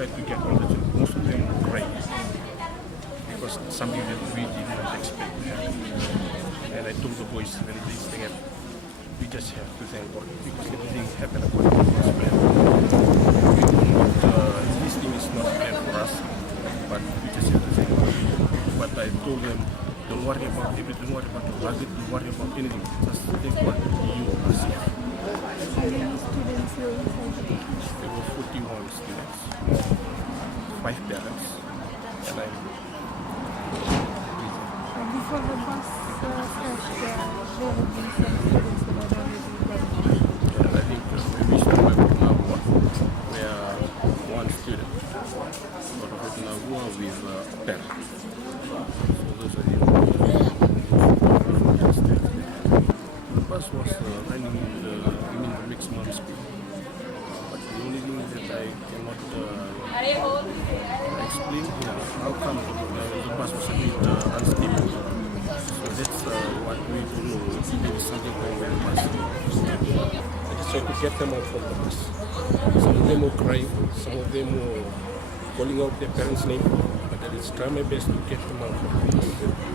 tried to get all the children. Most of them cried because something that we did not expect. And I told the boys when they said, we just have to thank God because everything happened according to God's plan. We know what this thing is not planned for us, but we just have to thank God. But I told them, don't worry about everything, don't worry about the budget, don't worry about anything. Just thank God you are safe. How many students were inside the bus? There were 41 students, 5 parents, and I'm Before the bus crashed, there had been some students who had already gone. and I think when we started by Rutunagua, we are one student. But Rutunagua with a parent. So those are the only The bus was running in the maximum speed. But the only thing that I cannot explain here, how come the bus was a bit unstable. So that's what we don't know. There is something wrong with the bus. I just tried to get them out from the bus. Some of them were crying, some of them were calling out their parents' name, but I just try my best to get them out from the bus.